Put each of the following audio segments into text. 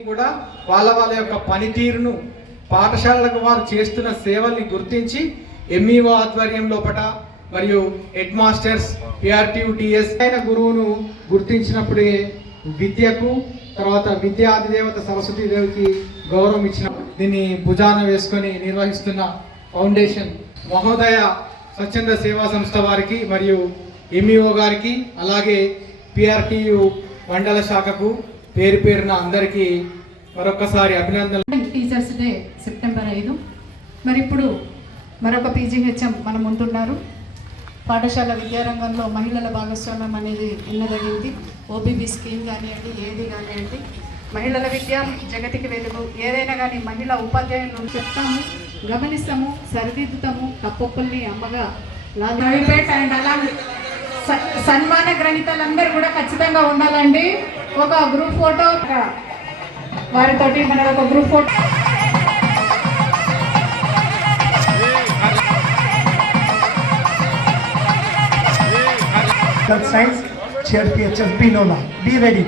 కూడా వాళ్ళ వాళ్ళ యొక్క పనితీరును పాఠశాలలకు వారు చేస్తున్న సేవల్ని గుర్తించి ఎంఈఓ ఆధ్వర్యం లోపట మరియు హెడ్ మాస్టర్స్ పిఆర్టీయు టిఎస్ అయిన గురువును గుర్తించినప్పుడే విద్యకు తర్వాత విద్యా అధిదేవత సరస్వతి దేవికి గౌరవం ఇచ్చిన దీన్ని భుజాన వేసుకొని నిర్వహిస్తున్న ఫౌండేషన్ మహోదయ స్వచ్ఛంద సేవా సంస్థ వారికి మరియు ఎంఈఓ గారికి అలాగే పిఆర్టీయు మండల శాఖకు పేరు పేరున అందరికీ మరొకసారి అభినందనలు. టీచర్స్ డే సెప్టెంబర్ ఐదు. మరి ఇప్పుడు మరొక పీజీహెచ్ఎం మన ముందున్నారు పాఠశాల విద్యారంగంలో మహిళల భాగస్వామ్యం అనేది ఎన్నదగింది. ఓబీబీ స్కీమ్ కానివ్వండి ఏది కానివ్వండి మహిళల విద్య జగతికి వెలుగు. ఏదైనా కానీ మహిళా ఉపాధ్యాయులు చెప్తాము. గమనిస్తాము సరిదిద్దుతాము తప్పొప్పుల్ని అమ్మగా అండ్ అలాగే స- సన్మాన గ్రహీతలందరూ కూడా ఖచ్చితంగా ఉండాలండి. ఒక గ్రూప్ ఫోటో వారితోటి మన ఒక group photo science chair PHS B నోలా B రెడీ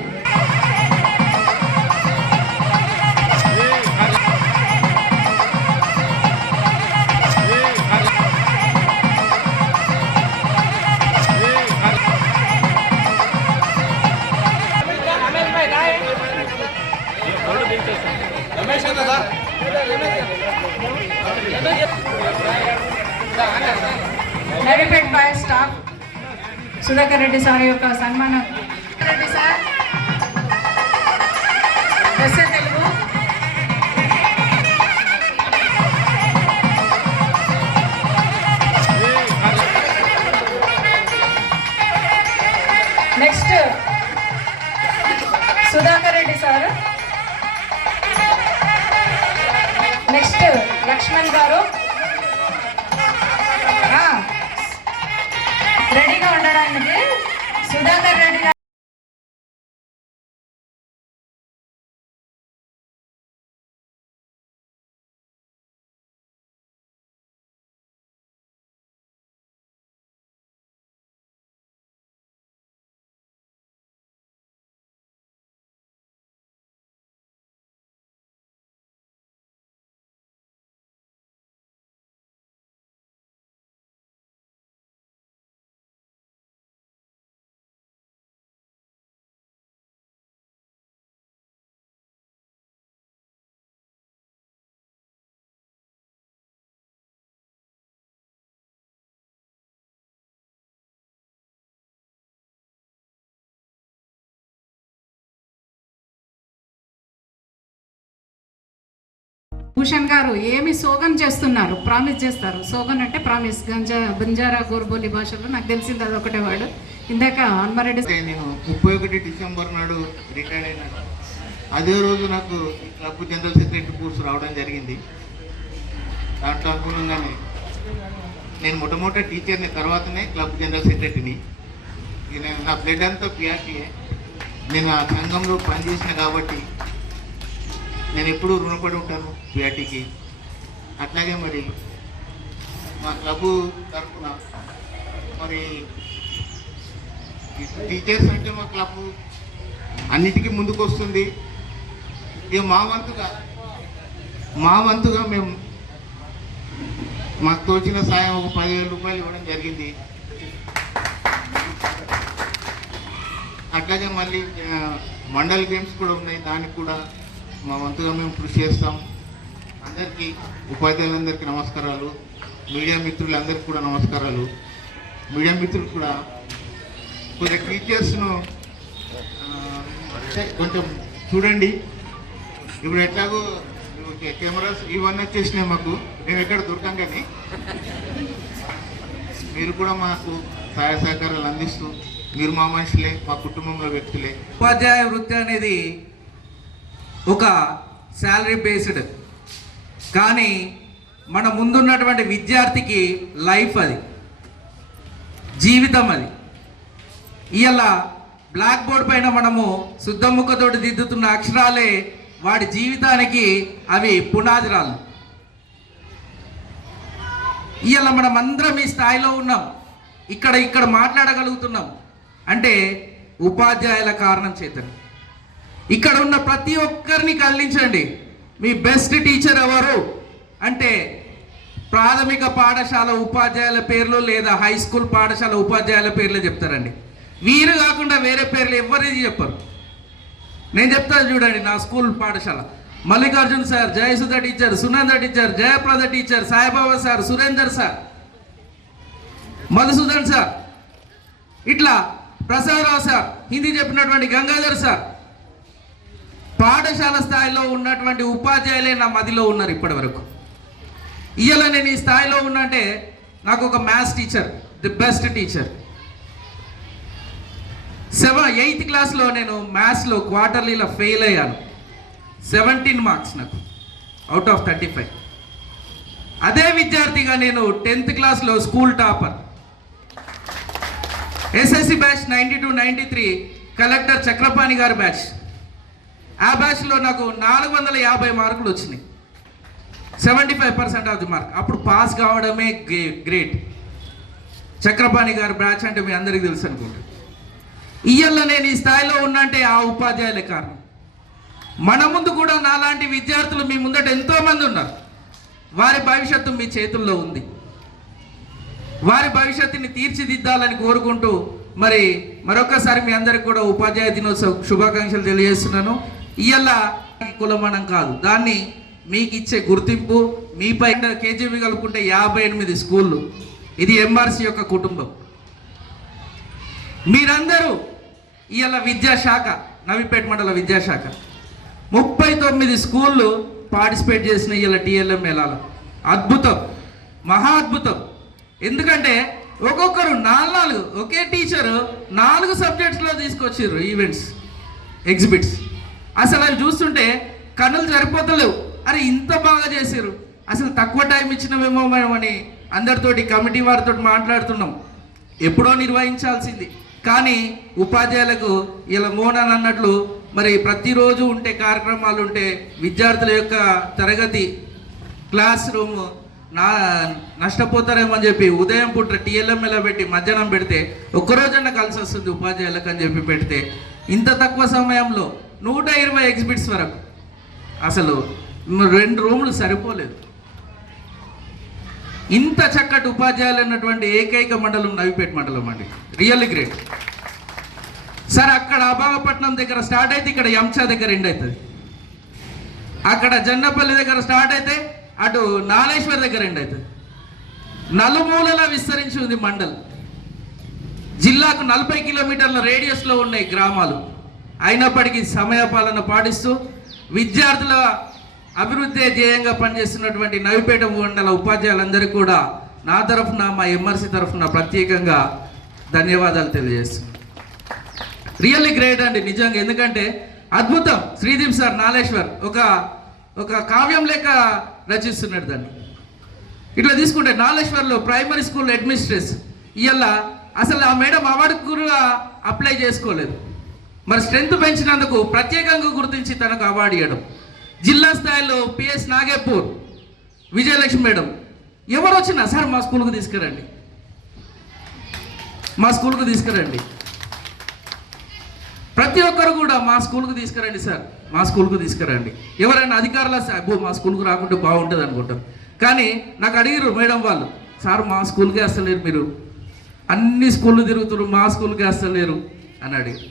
సుధాకర్ రెడ్డి సార్ యొక్క సన్మానం. రెడ్డి సార్. భూషణ్ గారు ఏమి సోగన్ చేస్తున్నారు? ప్రామిస్ చేస్తారు. సోగన్ అంటే ప్రామిస్ గంజా బంజారా గోర్బోలి భాషలో నాకు తెలిసింది అది ఒకటే వాడు ఇందాక హనుమారెడ్డి నేను ముప్పై ఒకటి డిసెంబర్ నాడు రిటైర్డ్ అయినాను అదే రోజు నాకు క్లబ్ జనరల్ సెక్రటరీ కోర్సు రావడం జరిగింది. దాంట్లో అనుగుణంగానే నేను మొట్టమొదటి టీచర్ని తర్వాతనే క్లబ్ జనరల్ సెక్రటరీని. నేను నా బ్లడ్ అంతా పిఆర్టీఏ నేను ఆ సంఘంలో పనిచేసిన కాబట్టి నేను ఎప్పుడూ రుణపడి ఉంటాను పిఆర్టీకి అట్లాగే మరి మా క్లబ్ తరఫున మరి టీచర్స్ అంటే మా క్లబ్ అన్నిటికీ ముందుకు వస్తుంది ఇక మా వంతుగా మా వంతుగా మేము మాకు తోచిన సాయం ఒక పదివేల రూపాయలు ఇవ్వడం జరిగింది. అట్లాగే మళ్ళీ మండల్ గేమ్స్ కూడా ఉన్నాయి. దానికి కూడా మా వంతుగా మేము కృషి చేస్తాం. అందరికీ ఉపాధ్యాయులందరికీ నమస్కారాలు. మీడియా మిత్రులందరికీ కూడా నమస్కారాలు. మీడియా మిత్రులు కూడా కొద్దిగా టీచర్స్ను కొంచెం చూడండి. ఇప్పుడు ఎట్లాగో ఓకే, కెమెరాస్ ఇవన్నీ వచ్చేసినాయి మాకు. మేము ఎక్కడ దొరకం కానీ. మీరు కూడా మాకు సహాయ సహకారాలు అందిస్తూ మీరు మా మనుషులే మా కుటుంబంలో వ్యక్తులే. ఉపాధ్యాయ వృత్తి అనేది ఒక శాలరీ బేస్డ్ కానీ మన ముందున్నటువంటి విద్యార్థికి లైఫ్ అది. జీవితం అది. ఇలా బ్లాక్ బోర్డ్ పైన మనము శుద్ధముఖతోటి దిద్దుతున్న అక్షరాలే వాడి జీవితానికి అవి పునాదిరాలు. ఇవాళ మనం అందరం ఈ స్థాయిలో ఉన్నాం. ఇక్కడ ఇక్కడ మాట్లాడగలుగుతున్నాం. అంటే ఉపాధ్యాయుల కారణం చేతనే. ఇక్కడ ఉన్న ప్రతి ఒక్కరిని కదిలించండి. మీ బెస్ట్ టీచర్ ఎవరు? అంటే ప్రాథమిక పాఠశాల ఉపాధ్యాయుల పేర్లు లేదా హై స్కూల్ పాఠశాల ఉపాధ్యాయుల పేర్లు చెప్తారండి. వీరు కాకుండా వేరే పేర్లు ఎవరిది చెప్పరు. నేను చెప్తాను చూడండి నా స్కూల్ పాఠశాల. Mallikarjun sir Jayasudha teacher Sunanda teacher Jayaprada teacher Saibaba sir Surender sir Madhusudan sir ఇట్లా ప్రసాదరావు సార్ హిందీ చెప్పినటువంటి గంగాధర్ సార్ పాఠశాల స్థాయిలో ఉన్నటువంటి ఉపాధ్యాయులే నా మదిలో ఉన్నారు ఇప్పటి వరకు ఇవాళ నేను ఈ స్థాయిలో ఉన్నంటే నాకు ఒక maths teacher the best teacher seven eighth క్లాస్లో నేను మ్యాథ్స్లో క్వార్టర్లీలో ఫెయిల్ అయ్యాను. సెవెంటీన్ మార్క్స్ నాకు అవుట్ ఆఫ్ థర్టీ ఫైవ్ అదే విద్యార్థిగా నేను టెన్త్ క్లాస్లో school topper SSC batch ninety two ninety three collector Chakrapani గారి బ్యాచ్ ఆ బ్యాచ్లో నాకు నాలుగు వందల యాభై మార్కులు వచ్చినాయి. Seventy five percent of the mark. అప్పుడు పాస్ కావడమే గ్రేట్ చక్రపాణి గారు బ్యాచ్ అంటే మీ అందరికీ తెలుసు అనుకుంటా. ఇయ్యల్లో నేను ఈ స్థాయిలో ఉన్నంటే ఆ ఉపాధ్యాయులే కారణం. మన ముందు కూడా నాలాంటి విద్యార్థులు మీ ముందట ఎంతోమంది ఉన్నారు. వారి భవిష్యత్తు మీ చేతుల్లో ఉంది. వారి భవిష్యత్తుని తీర్చిదిద్దాలని కోరుకుంటూ మరి మరొకసారి మీ అందరికి కూడా ఉపాధ్యాయ దినోత్సవ శుభాకాంక్షలు తెలియజేస్తున్నాను. ఇవాళ కులమనం కాదు. దాన్ని మీకు ఇచ్చే గుర్తింపు మీపై కేజీబీ కలుపుకుంటే యాభై ఎనిమిది స్కూళ్ళు. ఇది ఎంఆర్సీ యొక్క కుటుంబం. మీరందరూ ఇవాళ విద్యాశాఖ నవీపేట మండల విద్యాశాఖ. ముప్పై తొమ్మిది స్కూళ్ళు పార్టిసిపేట్ చేసిన ఇవాళ టీఎల్ఎం మేళాలో. అద్భుతం. మహా అద్భుతం. ఎందుకంటే ఒక్కొక్కరు నాలుగు నాలుగు ఒకే టీచరు నాలుగు సబ్జెక్ట్స్లో తీసుకొచ్చారు ఈవెంట్స్ ఎగ్జిబిట్స్. అసలు అవి చూస్తుంటే కన్నులు సరిపోతలేవు. అరే ఇంత బాగా చేశారు. అసలు తక్కువ టైం ఇచ్చినవేమో మేమని అని అందరితోటి కమిటీ వారితో మాట్లాడుతున్నాం. ఎప్పుడో నిర్వహించాల్సింది. కానీ ఉపాధ్యాయులకు ఇలా మోనన్ అన్నట్లు మరి ప్రతిరోజు ఉంటే కార్యక్రమాలు ఉంటే విద్యార్థుల యొక్క తరగతి క్లాస్ రూమ్ నా నష్టపోతారేమో అని చెప్పి ఉదయం పూట టీఎల్ఎంఎల్ పెట్టి మధ్యాహ్నం పెడితే ఒక్కరోజన్నా కలిసి వస్తుంది ఉపాధ్యాయులకు అని చెప్పి పెడితే ఇంత తక్కువ సమయంలో నూట ఇరవై ఎగ్జిబిట్స్ వరకు. అసలు రెండు రూములు సరిపోలేదు. ఇంత చక్కటి ఉపాధ్యాయులు ఉన్నటువంటి ఏకైక మండలం నవిపేట మండలం అండి. Really great. సార్ అక్కడ అభావపట్నం దగ్గర స్టార్ట్ అయితే ఇక్కడ యంచా దగ్గర ఎండ్ అవుతుంది. అక్కడ జన్నపల్లి దగ్గర స్టార్ట్ అయితే అటు నాలేశ్వర్ దగ్గర ఎండ్ అవుతుంది. నలుమూలలా విస్తరించి ఉంది మండల్. జిల్లాకు నలభై కిలోమీటర్ల రేడియస్లో ఉన్నాయి గ్రామాలు. అయినప్పటికీ సమయపాలన పాటిస్తూ విద్యార్థుల అభివృద్ధి ధ్యేయంగా పనిచేస్తున్నటువంటి నవిపేట మండల ఉపాధ్యాయులందరికీ కూడా నా తరఫున మా ఎంఆర్సీ తరఫున ప్రత్యేకంగా ధన్యవాదాలు తెలియజేస్తున్నాను. రియల్లీ గ్రేట్ అండి నిజంగా. ఎందుకంటే అద్భుతం. శ్రీదీప్ సార్ నాలేశ్వర్ ఒక ఒక కావ్యం లెక్క రచిస్తున్నాడు దాన్ని. ఇట్లా తీసుకుంటే నాలేశ్వర్లో ప్రైమరీ స్కూల్ అడ్మినిస్ట్రేషన్ ఇవాళ అసలు ఆ మేడం అవార్డు కూడా అప్లై చేసుకోలేదు. మరి స్ట్రెంత్ పెంచినందుకు ప్రత్యేకంగా గుర్తించి తనకు అవార్డు ఇవ్వడం జిల్లా స్థాయిలో పిఎస్ నాగేపూర్ విజయలక్ష్మి మేడం. ఎవరు వచ్చినా సార్ మా స్కూల్కు తీసుకురండి. మా స్కూల్కు తీసుకురండి. ప్రతి ఒక్కరు కూడా మా స్కూల్కు తీసుకురండి సార్. మా స్కూల్కు తీసుకురండి. ఎవరైనా అధికారుల అబ్బో మా స్కూల్కు రాకుంటే బాగుంటుంది అనుకుంటారు కానీ నాకు అడిగారు మేడం వాళ్ళు సార్ మా స్కూల్కే వస్తలేరు మీరు. అన్ని స్కూళ్ళు తిరుగుతున్నారు మా స్కూల్కి వస్తలేరు అని అడిగారు.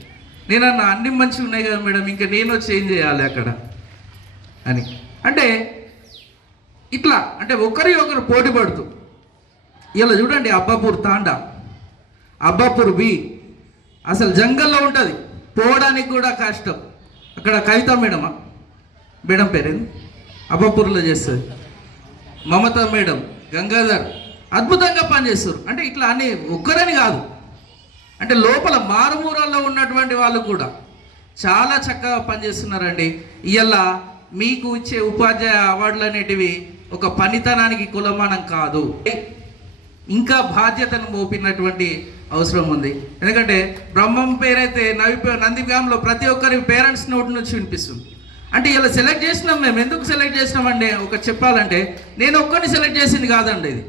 నేను అన్న అన్ని మంచిగా ఉన్నాయి కదా మేడం ఇంకా నేను చేంజ్ చేయాలి అక్కడ? అని. అంటే ఇట్లా అంటే ఒకరి ఒకరు పోటీ పడుతూ. ఇలా చూడండి అబ్బాపూర్ తాండా. అబ్బాపూర్ బి. అసలు జంగల్లో ఉంటుంది. పోవడానికి కూడా కష్టం. అక్కడ కవిత మేడమా? మేడం పేరేంది? అబ్బాపూర్లో చేస్తుంది. మమత మేడం గంగాధర్. అద్భుతంగా పనిచేస్తారు. అంటే ఇట్లా అన్ని ఒక్కరని కాదు. అంటే లోపల మారుమూరల్లో ఉన్నటువంటి వాళ్ళు కూడా చాలా చక్కగా పనిచేస్తున్నారండి. ఇవాళ మీకు ఇచ్చే ఉపాధ్యాయ అవార్డులు అనేటివి ఒక పనితనానికి కులమానం కాదు. ఇంకా బాధ్యతను మోపినటువంటి అవసరం ఉంది. ఎందుకంటే బ్రహ్మం పేరైతే నవి నందిగాంలో ప్రతి ఒక్కరి పేరెంట్స్ నోటి నుంచి వినిపిస్తుంది. అంటే ఇలా సెలెక్ట్ చేసినాం మేము. ఎందుకు సెలెక్ట్ చేసినామండి? ఒక చెప్పాలంటే నేను ఒక్కరిని సెలెక్ట్ చేసింది కాదండి ఇది.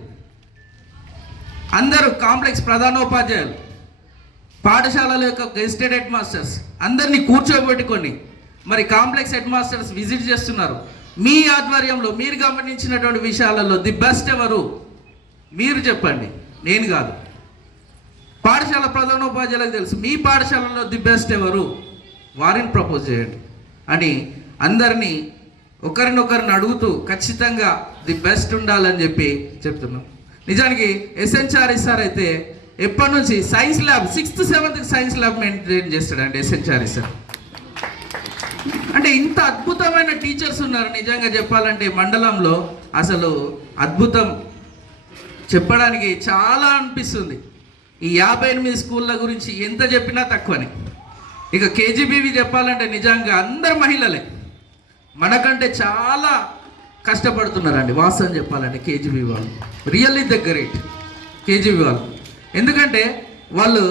అందరూ కాంప్లెక్స్ ప్రధానోపాధ్యాయులు. పాఠశాలల యొక్క గెజిటెడ్ హెడ్ మాస్టర్స్ అందరినీ కూర్చోబెట్టుకొని మరి కాంప్లెక్స్ హెడ్ మాస్టర్స్ విజిట్ చేస్తున్నారు. మీ ఆధ్వర్యంలో మీరు గమనించినటువంటి విషయాలలో ది బెస్ట్ ఎవరు? మీరు చెప్పండి. నేను కాదు. పాఠశాల ప్రధానోపాధ్యాయులకు తెలుసు. మీ పాఠశాలలో ది బెస్ట్ ఎవరు? వారిని ప్రపోజ్ చేయండి. అని అందరినీ ఒకరినొకరిని అడుగుతూ ఖచ్చితంగా ది బెస్ట్ ఉండాలని చెప్పి చెప్తున్నాం. నిజానికి ఎస్ఎన్చారి సార్ అయితే ఎప్పటి నుంచి? Science lab sixth seventh science lab maintain చేస్తాడండి ఎస్ఎన్చారి సార్. అంటే ఇంత అద్భుతమైన టీచర్స్ ఉన్నారు నిజంగా చెప్పాలంటే మండలంలో. అసలు అద్భుతం. చెప్పడానికి చాలా అనిపిస్తుంది. ఈ యాభై ఎనిమిది స్కూళ్ళ గురించి ఎంత చెప్పినా తక్కువనే. ఇక కేజీబీవి చెప్పాలంటే నిజంగా అందరు మహిళలే. మనకంటే చాలా కష్టపడుతున్నారండి. వాస్తవం చెప్పాలంటే కేజీబీ వాళ్ళు. రియల్లీ ద గ్రేట్ కేజీబీ వాళ్ళు. ఎందుకంటే వాళ్ళు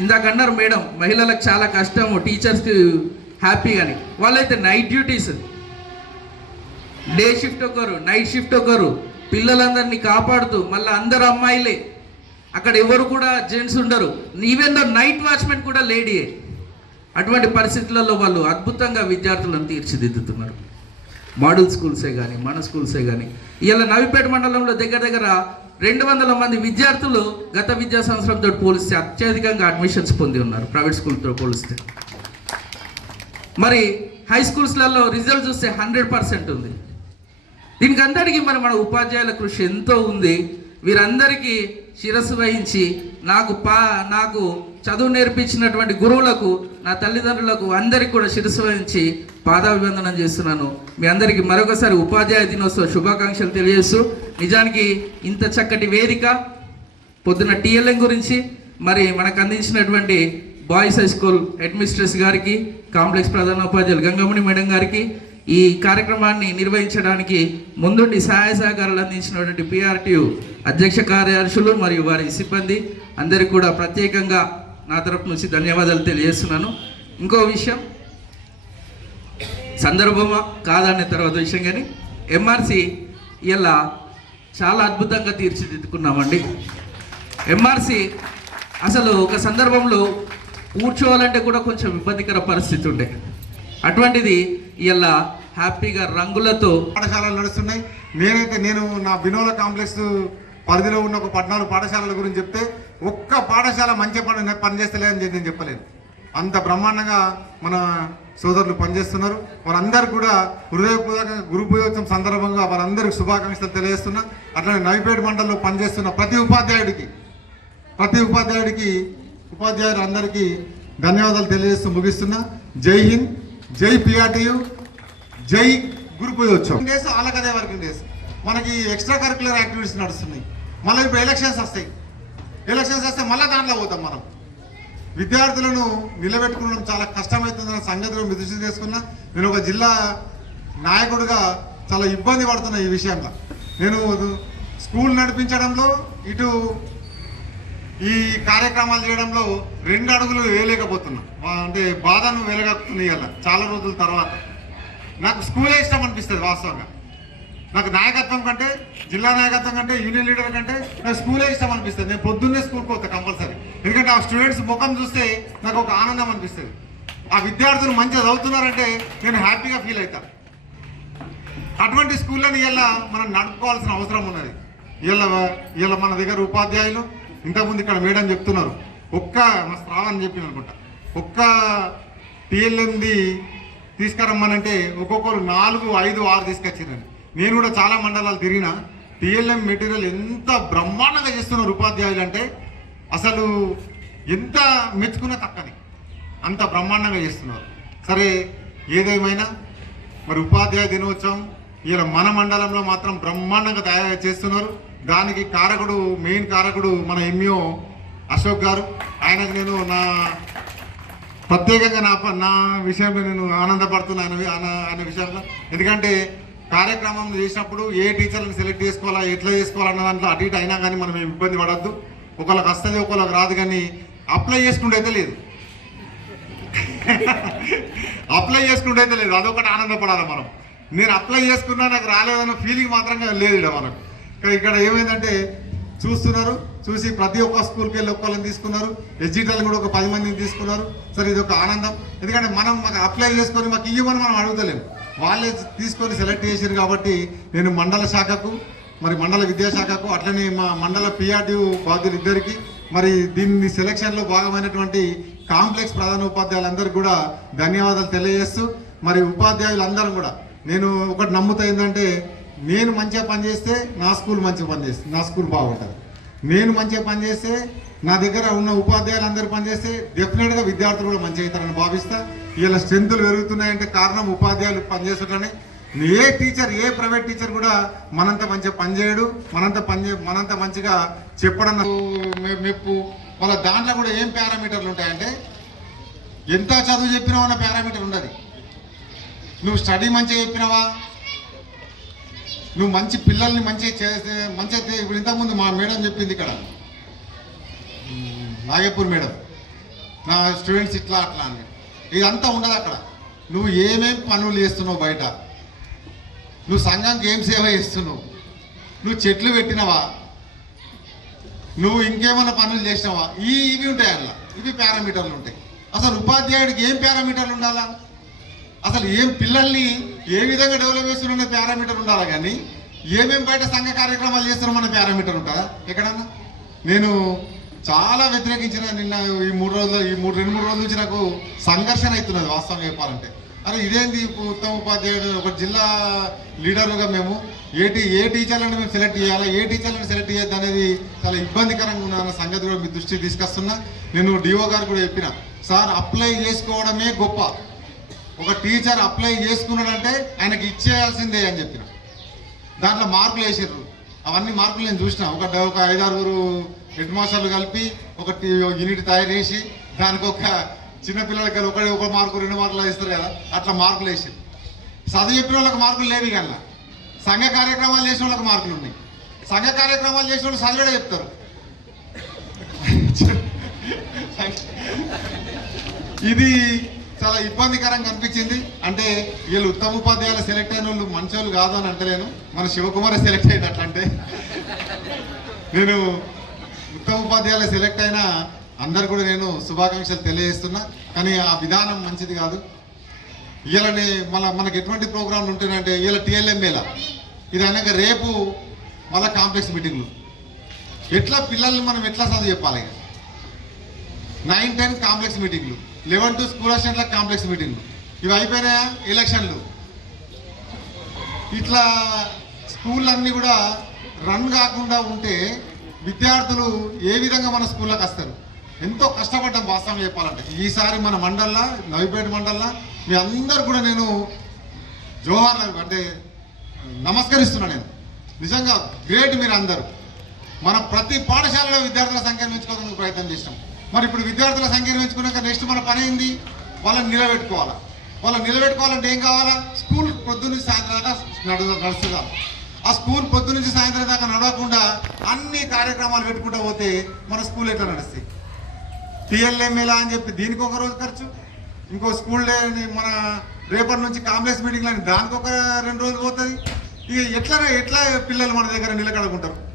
ఇందాక అన్నారు మేడం మహిళలకు చాలా కష్టము టీచర్స్కి హ్యాపీ అని వాళ్ళైతే నైట్ డ్యూటీస్ డే షిఫ్ట్ ఒకరు నైట్ షిఫ్ట్ ఒకరు. పిల్లలందరినీ కాపాడుతూ మళ్ళీ అందరు అమ్మాయిలే. అక్కడ ఎవరు కూడా జెంట్స్ ఉండరు. ఈవెన్ దో నైట్ వాచ్మెన్ కూడా లేడీయే అటువంటి పరిస్థితులలో వాళ్ళు అద్భుతంగా విద్యార్థులను తీర్చిదిద్దుతున్నారు. మోడల్ స్కూల్సే కానీ మన స్కూల్సే కానీ ఇలా నవిపేట మండలంలో దగ్గర దగ్గర రెండు వందల మంది విద్యార్థులు గత విద్యా సంవత్సరంతో పోలిస్తే అత్యధికంగా అడ్మిషన్స్ పొంది ఉన్నారు ప్రైవేట్ స్కూల్తో పోలిస్తే. మరి హై స్కూల్స్లలో రిజల్ట్ చూస్తే హండ్రెడ్ పర్సెంట్ ఉంది. దీనికి అందరికీ మరి మన ఉపాధ్యాయుల కృషి ఎంతో ఉంది. వీరందరికీ శిరస్సు వహించి నాకు పా నాకు చదువు నేర్పించినటువంటి గురువులకు నా తల్లిదండ్రులకు అందరికీ కూడా శిరస్సు వహించి పాదాభివందనం చేస్తున్నాను. మీ అందరికీ మరొకసారి ఉపాధ్యాయ దినోత్సవ శుభాకాంక్షలు తెలియజేస్తూ నిజానికి ఇంత చక్కటి వేదిక పొద్దున టీఎల్ఎం గురించి మరి మనకు అందించినటువంటి boys high school head mistress గారికి కాంప్లెక్స్ ప్రధానోపాధ్యాయులు గంగమణి మేడం గారికి ఈ కార్యక్రమాన్ని నిర్వహించడానికి ముందుండి సహాయ సహకారాలు అందించినటువంటి పిఆర్టీయు అధ్యక్ష కార్యదర్శులు మరియు వారి సిబ్బంది అందరికీ కూడా ప్రత్యేకంగా నా తరపు నుంచి ధన్యవాదాలు తెలియజేస్తున్నాను. ఇంకో విషయం సందర్భమా కాదనే తర్వాత విషయం కానీ ఎంఆర్సి ఇలా చాలా అద్భుతంగా తీర్చిదిద్దుకున్నామండి. ఎంఆర్సి అసలు ఒక సందర్భంలో కూర్చోవాలంటే కూడా కొంచెం ఇబ్బందికర పరిస్థితి ఉండే. అటువంటిది ఇలా హ్యాపీగా రంగులతో పాఠశాలలు నడుస్తున్నాయి. నేనైతే నేను నా వినోద కాంప్లెక్స్ పరిధిలో ఉన్న ఒక పద్నాలుగు పాఠశాలల గురించి చెప్తే ఒక్క పాఠశాల మంచి పని పనిచేస్తలేదని నేను చెప్పలేను అంత బ్రహ్మాండంగా మన సోదరులు పనిచేస్తున్నారు. వారందరూ కూడా హృదయపూర్వక గురు పూజోత్సవం సందర్భంగా వారందరికీ శుభాకాంక్షలు తెలియజేస్తున్నా. అట్లనే నవిపేట మండలంలో పనిచేస్తున్న ప్రతి ఉపాధ్యాయుడికి ప్రతి ఉపాధ్యాయుడికి ఉపాధ్యాయులు అందరికీ ధన్యవాదాలు తెలియజేస్తూ ముగిస్తున్నా. జై హింద్ జై పిఆర్టీయు. జై గురు పూజోత్సవం డేస్ అలాగదే వర్కింగ్ డేస్. మనకి ఎక్స్ట్రా కరికులర్ యాక్టివిటీస్ నడుస్తున్నాయి. మళ్ళీ ఇప్పుడు ఎలక్షన్స్ వస్తాయి. ఎలక్షన్స్ వస్తే మళ్ళీ దాంట్లో పోతాం మనం. విద్యార్థులను నిలబెట్టుకోవడం చాలా కష్టమవుతుందన్న సంగతిలో మీరు దృష్టి చేసుకున్నా నేను ఒక జిల్లా నాయకుడిగా చాలా ఇబ్బంది పడుతున్నా ఈ విషయంలో. నేను స్కూల్ నడిపించడంలో ఇటు ఈ కార్యక్రమాలు చేయడంలో రెండు అడుగులు వేయలేకపోతున్నా. అంటే బాధను వెలగక్కుతుంది అలా చాలా రోజుల తర్వాత. నాకు స్కూలే ఇష్టం అనిపిస్తుంది వాస్తవంగా. నాకు నాయకత్వం కంటే జిల్లా నాయకత్వం కంటే యూనియన్ లీడర్ కంటే నాకు స్కూలే ఇష్టం అనిపిస్తుంది. నేను పొద్దున్నే స్కూల్కి పోతా కంపల్సరీ. ఎందుకంటే ఆ స్టూడెంట్స్ ముఖం చూస్తే నాకు ఒక ఆనందం అనిపిస్తుంది. ఆ విద్యార్థులు మంచిగా చదువుతున్నారంటే నేను హ్యాపీగా ఫీల్ అవుతాను అటువంటి స్కూళ్ళని ఇలా మనం నడుపుకోవాల్సిన అవసరం ఉన్నది. ఇలా ఇలా మన దగ్గర ఉపాధ్యాయులు ఇంతకుముందు ఇక్కడ మేడం చెప్తున్నారు. ఒక్క మా శ్రావణ్ చెప్పింది అనుకుంటా. ఒక్క టీఎల్ఎంది తీసుకురమ్మనంటే ఒక్కొక్కరు నాలుగు ఐదు ఆరు తీసుకొచ్చిరని నేను కూడా చాలా మండలాలు తిరిగిన. టీఎల్ఎం మెటీరియల్ ఎంత బ్రహ్మాండంగా చేస్తున్నారు ఉపాధ్యాయులు అంటే అసలు ఎంత మెచ్చుకున్నా తక్కని అంత బ్రహ్మాండంగా చేస్తున్నారు. సరే ఏదేమైనా మరి ఉపాధ్యాయ దినోత్సవం ఇలా మన మండలంలో మాత్రం బ్రహ్మాండంగా తయారు చేస్తున్నారు. దానికి కారకుడు మెయిన్ కారకుడు మన ఎంఈఓ అశోక్ గారు. ఆయనకు నేను నా ప్రత్యేకంగా నా నా విషయంలో నేను ఆనందపడుతున్నాను అనే విషయంలో. ఎందుకంటే కార్యక్రమం చేసినప్పుడు ఏ టీచర్లను సెలెక్ట్ చేసుకోవాలా ఎట్లా చేసుకోవాలన్న దాంట్లో అటు ఇటు అయినా కానీ మనం ఇబ్బంది పడద్దు. ఒకళ్ళకి వస్తుంది ఒకళ్ళకి రాదు కానీ అప్లై చేసుకుంటే లేదు. అప్లై చేసుకుంటే లేదు. అదొకటి ఆనందపడాలి మనం. నేను అప్లై చేసుకున్నా నాకు రాలేదన్న ఫీలింగ్ మాత్రంగా లేదు ఇక్కడ మనకు. ఇక్కడ ఏమైందంటే చూస్తున్నారు. చూసి ప్రతి ఒక్క స్కూల్కి వెళ్ళి ఒక్కళ్ళని తీసుకున్నారు. ఎడ్జిటల్ కూడా ఒక పది మందిని తీసుకున్నారు. సరే ఇది ఒక ఆనందం. ఎందుకంటే మనం మాకు అప్లై చేసుకొని మాకు ఇవ్వమని మనం అడుగుతలేము వాళ్ళే తీసుకొని సెలెక్ట్ చేశారు కాబట్టి నేను మండల శాఖకు మరి మండల విద్యాశాఖకు అట్లనే మా మండల పిఆర్టీయు బాధ్యులు ఇద్దరికి మరి దీన్ని సెలక్షన్లో భాగమైనటువంటి కాంప్లెక్స్ ప్రధాన ఉపాధ్యాయులందరికీ కూడా ధన్యవాదాలు తెలియజేస్తూ మరి ఉపాధ్యాయులందరం కూడా నేను ఒకటి నమ్ముతా ఏంటంటే నేను మంచిగా పనిచేస్తే నా స్కూల్ మంచిగా పనిచేస్తుంది నా స్కూల్ బాగుంటుంది. నేను మంచిగా పనిచేస్తే నా దగ్గర ఉన్న ఉపాధ్యాయులు అందరూ పనిచేస్తే డెఫినెట్గా విద్యార్థులు కూడా మంచిగా అవుతారని భావిస్తా. ఇలా స్ట్రెంతులు పెరుగుతున్నాయంటే కారణం ఉపాధ్యాయులు పనిచేస్తుంటేనే ఏ టీచర్ ఏ ప్రైవేట్ టీచర్ కూడా మనంత మంచిగా పనిచేయడు మనంత పని మనంత మంచిగా చెప్పడం మెప్పు. వాళ్ళ దాంట్లో కూడా ఏం పారామీటర్లు ఉంటాయంటే ఎంత చదువు చెప్పినావు అన్న పారామీటర్ ఉండదు. నువ్వు స్టడీ మంచిగా చెప్పినావా? నువ్వు మంచి పిల్లల్ని మంచిగా చేస్తే మంచిగా చే- ఇప్పుడు ఇంతకుముందు మా మేడం చెప్పింది ఇక్కడ. నాగపూర్ మేడం. నా స్టూడెంట్స్ ఇట్లా అట్లా అని. ఇదంతా ఉండదు అక్కడ. నువ్వు ఏమేం పనులు చేస్తున్నావు బయట? నువ్వు సంఘంకి ఏం సేవ చేస్తున్నావు? నువ్వు చెట్లు పెట్టినవా? నువ్వు ఇంకేమైనా పనులు చేసినావా? ఈ ఇవి ఉంటాయి అలా ఇవి పారామీటర్లు ఉంటాయి. అసలు ఉపాధ్యాయుడికి ఏం పారామీటర్లు ఉండాలా? అసలు ఏం పిల్లల్ని ఏ విధంగా డెవలప్ చేస్తున్న పారామీటర్ ఉండాలి కానీ? ఏమేమి బయట సంఘ కార్యక్రమాలు చేస్తున్నాం అన్న పారామీటర్ ఉంటుందా ఎక్కడన్నా? నేను చాలా వ్యతిరేకించిన నిన్న ఈ మూడు రోజులు ఈ మూడు రెండు మూడు రోజుల నుంచి నాకు సంఘర్షణ అవుతున్నది వాస్తవం చెప్పాలంటే. అరే ఇదేంది ఉత్తమ ఉపాధ్యాయుడు ఒక జిల్లా లీడరుగా మేము ఏ టీ ఏ టీచర్లను మేము సెలెక్ట్ చేయాలా? ఏ టీచర్లను సెలెక్ట్ చేయద్దు అనేది చాలా ఇబ్బందికరంగా ఉన్న సంగతి కూడా మీ దృష్టికి తీసుకొస్తున్నా. నేను డిఓ గారు కూడా చెప్పిన సార్ అప్లై చేసుకోవడమే గొప్ప. ఒక టీచర్ అప్లై చేసుకున్నాడంటే ఆయనకి ఇచ్చేయాల్సిందే అని చెప్పిన. దాంట్లో మార్కులు వేసారు అవన్నీ మార్కులు నేను చూసిన. ఒక ఒక ఐదారుగురు హెడ్ మాస్టర్లు కలిపి ఒక ఒక యూనిట్ తయారు చేసి దానికి ఒక చిన్నపిల్లలకి పిల్లలకి ఒక ఒక మార్కు రెండు మార్కులు వేస్తారు కదా. అట్లా మార్కులు వేసారు చదువు చెప్పిన వాళ్ళకి మార్కులు లేవి కల్లా సంఘ కార్యక్రమాలు చేసిన వాళ్ళకి మార్కులు ఉన్నాయి. సంఘ కార్యక్రమాలు చేసిన వాళ్ళు చదివేడే చెప్తారు. ఇది చాలా ఇబ్బందికరంగా అనిపించింది. అంటే వీళ్ళు ఉత్తమ ఉపాధ్యాయులు సెలెక్ట్ అయిన వాళ్ళు మంచోళ్ళు కాదు అని అంటలేను. మన శివకుమార్ సెలెక్ట్ అయినట్లంటే నేను ఉత్తమ ఉపాధ్యాయులు సెలెక్ట్ అయిన అందరు కూడా నేను శుభాకాంక్షలు తెలియజేస్తున్నా. కానీ ఆ విధానం మంచిది కాదు. ఇవాళని మన మనకి ఎటువంటి ప్రోగ్రాంలు ఉంటున్నాయంటే ఇలా టీఎల్ఎంఏలా ఇది అయినాక రేపు మళ్ళీ కాంప్లెక్స్ మీటింగ్లు. ఎట్లా పిల్లల్ని మనం ఎట్లా చదువు చెప్పాలి? నైన్ టెన్ కాంప్లెక్స్ మీటింగ్లు. లెవెన్ టు స్కూల్ అసిస్టెంట్ల కాంప్లెక్స్ మీటింగ్. ఇవి అయిపోయినాయా? ఎలక్షన్లు. ఇట్లా స్కూళ్ళన్నీ కూడా రన్ కాకుండా ఉంటే విద్యార్థులు ఏ విధంగా మన స్కూల్లోకి వస్తారు? ఎంతో కష్టపడ్డాం వాస్తవం చెప్పాలంటే. ఈసారి మన మండల్లా నవిపేట మండల్లా మీ అందరు కూడా నేను జోహార్లు అంటే నమస్కరిస్తున్నా నేను. నిజంగా గ్రేట్ మీరు అందరూ మనం ప్రతి పాఠశాలలో విద్యార్థుల సంఖ్యను పెంచుకోవడానికి ప్రయత్నం చేసినాం. మరి ఇప్పుడు విద్యార్థుల సంఖ్యను పెంచుకున్నాక నెక్స్ట్ మన పని ఏంది? వాళ్ళని నిలబెట్టుకోవాలా? వాళ్ళని నిలబెట్టుకోవాలంటే ఏం కావాలా? స్కూల్ పొద్దున్న సాయంత్రం దాకా నడు నడుస్తుందా? ఆ స్కూల్ పొద్దు నుంచి సాయంత్రం దాకా నడవకుండా అన్ని కార్యక్రమాలు పెట్టుకుంటూ పోతే మన స్కూల్ ఎట్లా నడుస్తాయి? టీఎల్ఎంఏలా అని చెప్పి దీనికి ఒక రోజు ఖర్చు. ఇంకో స్కూల్ డే అని మన రేపటి నుంచి కాంప్లెక్స్ మీటింగ్ అని దానికి ఒక రెండు రోజులు పోతుంది. ఇక ఎట్లా ఎట్లా పిల్లలు మన దగ్గర నిలకడకుంటారు?